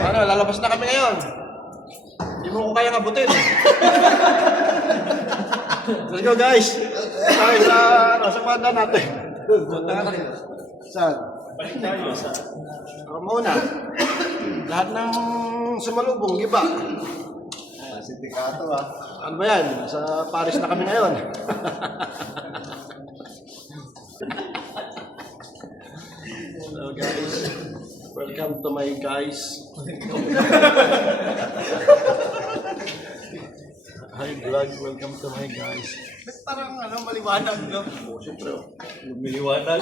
Ano, lalabas na kami ngayon. Hindi mo ko kaya abutin. Let's go guys. Tayo sa banda natin. Saan? Ako muna. Lahat ng sumalubong, iba. Sindikato Ano ba yan? Sa Paris na kami ngayon. Hello guys. Welcome to my guys. Hi vlog, welcome to my guys. Parang maliwanag, no? Siyempre. Lumiliwanag.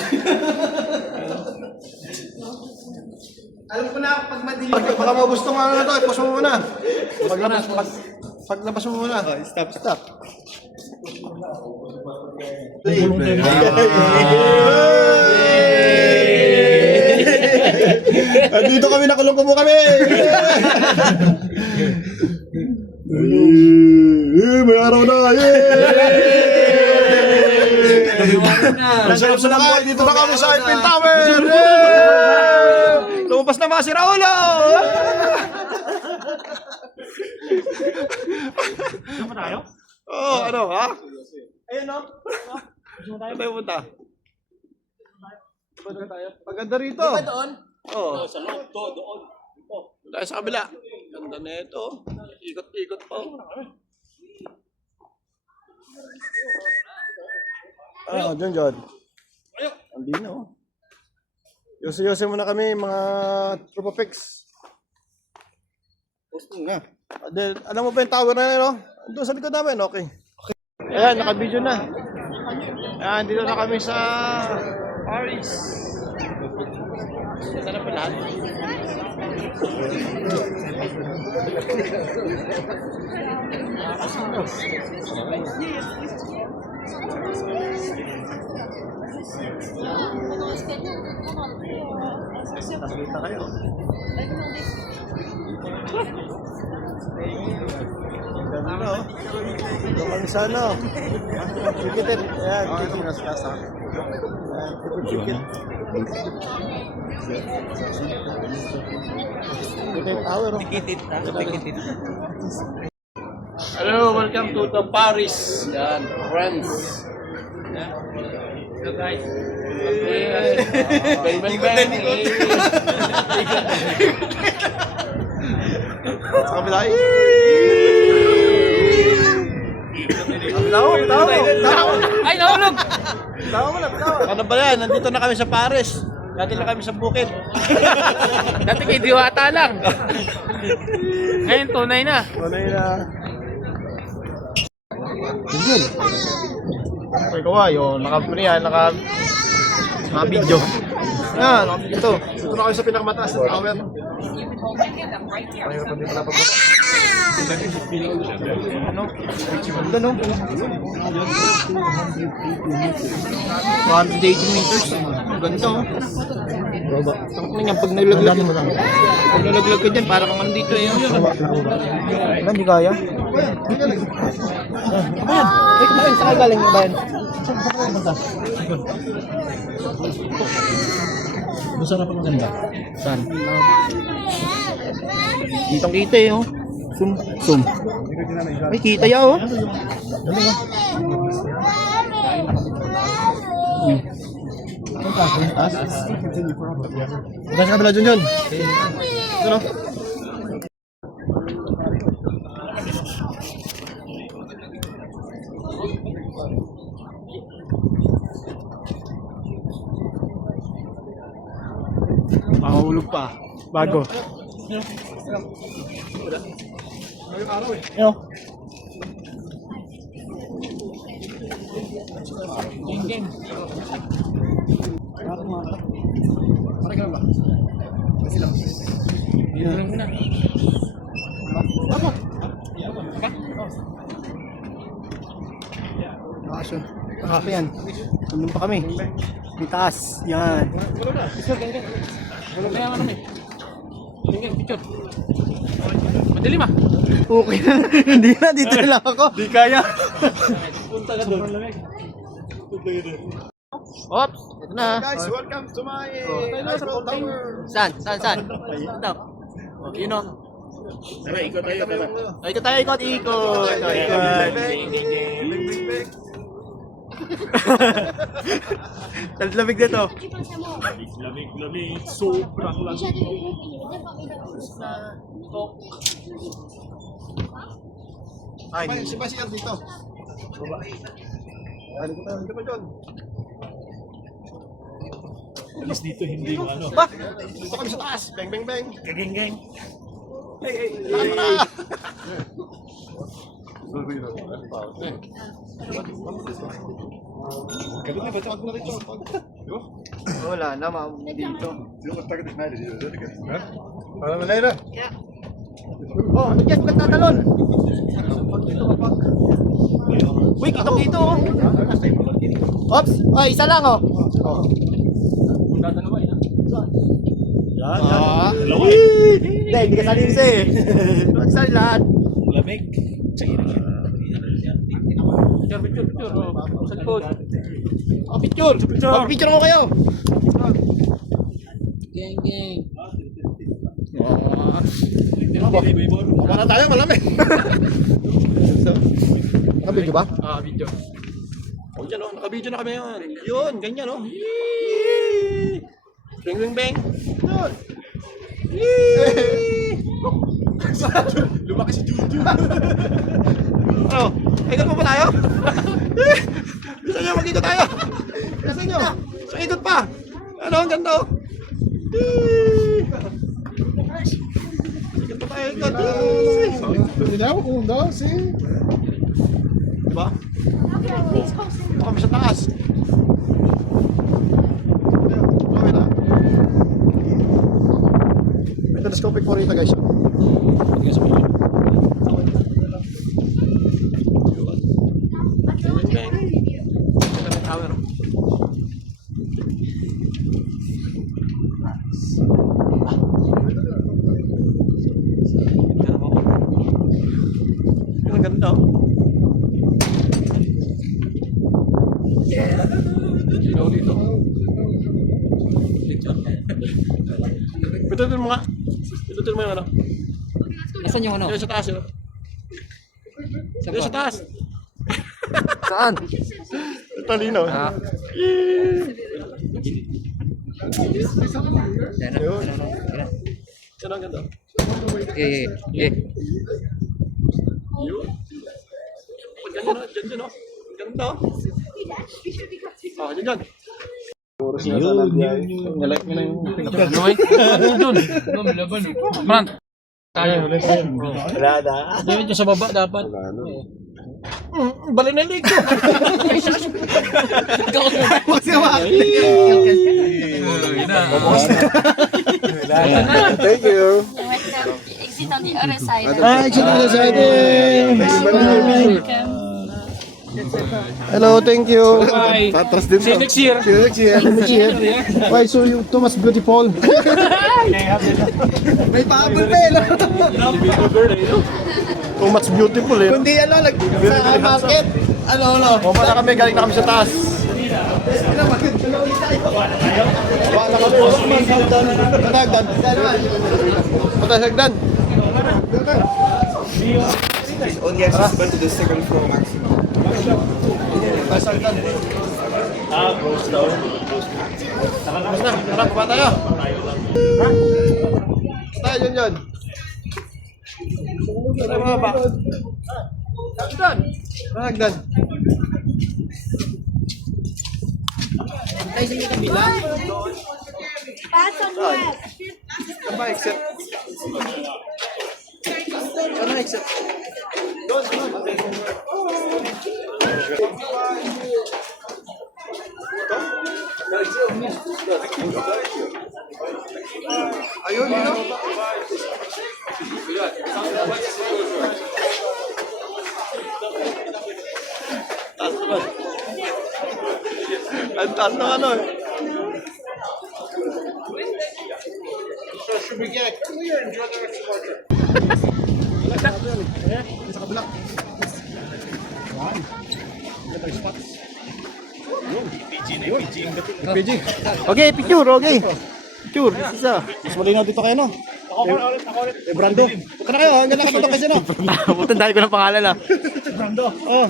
Alam ko na pag madilim. Baka maubos itong ano na ito, ipos mo muna. Paglabas mo muna. Stop. Dito kami, nakulong ko mo kami. May araw na. Masarap sa lakay. Dito na kami sa Eiffel Tower. Lumabas na mga si Raulo. Ano tayo? Oh, ano ha? Ayun, no? Saan tayo punta? Maganda rito. Ba doon? Oo. Sa loob to, doon. Tayo sa kabila. Ganda na ito. Ikot-ikot pa. Ah, John. Andi na oh. Yose muna kami mga tropa pics. Gusto nga. Alam mo ba yung tower na yun, no? Doon sa likod namin, okay. Ayan, naka-video na. Ayan, dito na kami sa Paris. Ganda na pa lahat. Nakita kayo. Ganda no? Ito kami sa ano? Tikitin. Ayan, tikitin. Ayan, tikit. Ito yung tower. Tikitin. Hello, welcome to the Paris. Yan, friends. Yan. Hello guys. Bang. Sa kabila. Tawa. Ay, nahulog! Ano ba yan? Nandito na kami sa Paris. Dati na kami sa bukid. Dati kay Diwata lang. Ngayon, tunay na. Tunay na. Yun. Okay, kawa. Yung naka-video. Yan, ito. Ito na kayo sa pinakamataas na tower. Mahirap din pala pag-buka. Ano? Ganda no? 180 meters. Ganda oh. Pag nalaglag ka dyan, parang kang andito eh. Ano, hindi kaya? Ayan, saan galing yung bayan? Masarap ang maganda. Saan? Kitang kita eh oh. Zoom. Ay, kita ya oh. Udah sa kabila John. Ito no? Makahulog pa. Bago. Ano? Kaso yan. Nandun pa kami. Di taas. Yan. Picture. Madilim ah. Okay na. Hindi na. Dito lang ako. Di kaya. Punta ka doon. Ops! Ito na. Guys, welcome to my Eiffel Tower. Saan? Ito. Oh, yun o. Tara, ikot tayo. Ay, ikot tayo, ikot. Lamig na to. Lamig. Sobrang lamig. Ay, si Basiar dito. Ano ko tayo? Ano ba dyan? Alis dito, hindi mo ano. Ba? Dito kami sa taas. Bang, bang, bang. Geng. Hey, lahat na. Ganun na ba ito? Na rito. Wala na, ma'am. Dito. Para malera. Oh, ano yan? Ba't tatalon? Uy, kitong dito oh. Ops! Ay, isa lang oh. Yan. Dalawa eh. Hindi kasali isa eh. Kasali lahat. Lamig. Picture. Oh, sa likod. Oh, picture! Picture ko kayo! Geng. Baba na tayo, malamig! Naka-video ba? Ah, video. Oh, dyan oh, naka-video na kami yun. Yun, ganyan oh. Bang, bang, bang. Yun. Lumaki si Juju. Ano? Ikot mo pa tayo? Gusto nyo mag-ikot tayo? Gusto nyo? So, ikot pa. Ano, ang ganda oh. Ikot pa tayo, ikot. Tidak ako kung daw, si... Diba? Ito kami sa taas. Okay na. May telescopic po rito guys. Ang ganda oh. Sino dito? Pitutin mo nga. Pitutin mo yung ano. Nasaan yung ano? Yung sa taas yun. Yung sa taas. Saan? Talino. Ah. Yan ang ganda. Eh. Ganyan o, dyan o. Ganda o. Oh, dyan. Nalike mo na yung Noy. Doon, laban eh. Front. Tayo. Wala na. dito sa baba dapat. Bali na leg ko. Huwag siya Thank you. Exit on the other side. exit on the side. Hello, thank you. Bye. Tatras din See you next year. Next year. Why so you too much beautiful? May pahabol pa eh. Too much beautiful eh. Kundi ano, sa market. Ano. Baba na kami, galing na kami sa taas. Baba na kami. Patagdan. Patagdan. Only accessible to the second floor maximum. Patagdan. Close down. Tapos na, tara, baba tayo. Tayo dyan. Tayo baba. Patagdan. Tayo sa may kabila. Pass on left. Saan ba exit? Saan ba exit? Doon. Ayun, yun. Ang taas ng ano eh. Should we get clear and enjoy the rest of our trip? Sa kabila. Ganda yung spots. PG. Okay, picture, okay. Picture, isa. Mas malinaw dito kayo, no? Ako ulit. Brando. Huwag na kayo, hanggang nakapatok kasi, no? Putan dahil ko ng pangalan ah. Brando. Oh.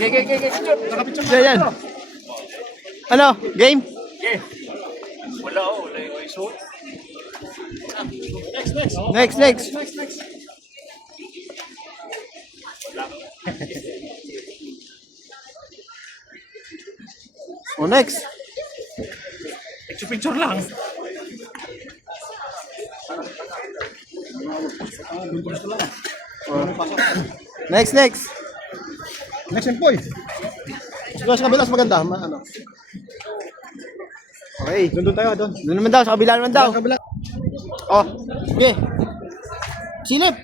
Yan, yan. Ano? Game? Wala yung suot. Next. Oh, next. Picture lang. Next. Next and point. Siguro sa kabila, mas maganda. Ano? Okay. Doon tayo, doon. Doon naman daw, sa kabila naman daw. Sa kabila. Oh, okay. Silip.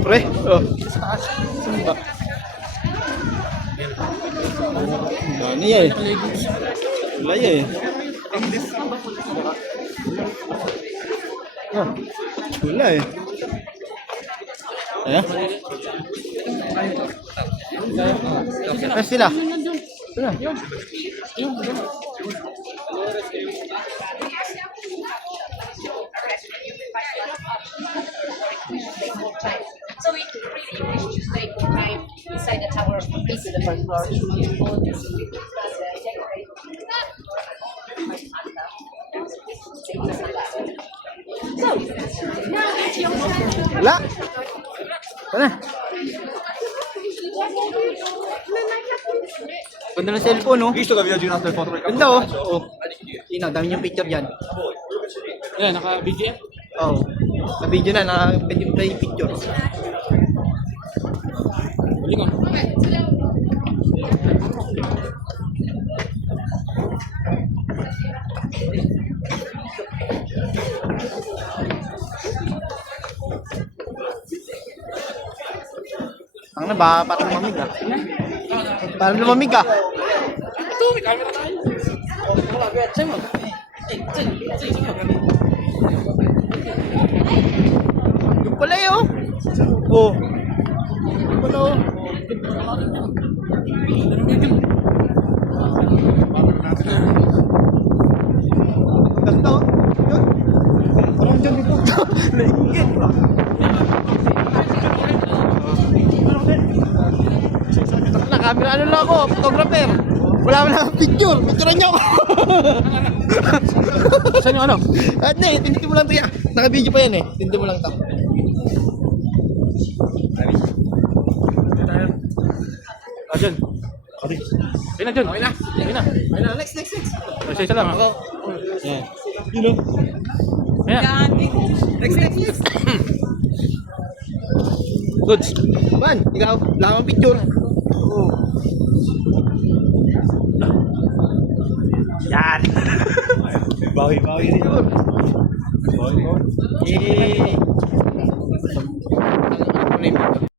Pre, oh. Ano yan? Wala yan. Wala eh. Ayan. Tapos sila. So we really wish to stay time inside the tower facing the first floor. Wala. Wala. Ganda ng cellphone, no? Visto che vi ho girato il foto del Ganda, oh. Oh. Ina, dami yung picture dyan. Yan, naka-video. Oh. Na-video na, pwede mo play picture. Huli ko. Ang na ba, parang lumamig ah. Parang lumamig ah. Ito, may camera tayo. Sa'yo mo. Yung pala eh, oh. Oh. Yung pala oh. Ganda oh. Yun. Parang dyan dito. Naingit. Na camera ano lang ako, photographer. Wala akong picture. Picturean niyo ako. Saan yung ano? At na, tiniti mo lang ito yan. Naka-video pa yan eh. Tiniti mo lang ito. Dyan. Ayun na, dyan. Ayun na. Next. Isa lang. Yan. You know? Ayan. Next. Goods. Man, ikaw, wala akong picture. Oh. Yan. Bawi rin yun. Eh. Ano na yung picture?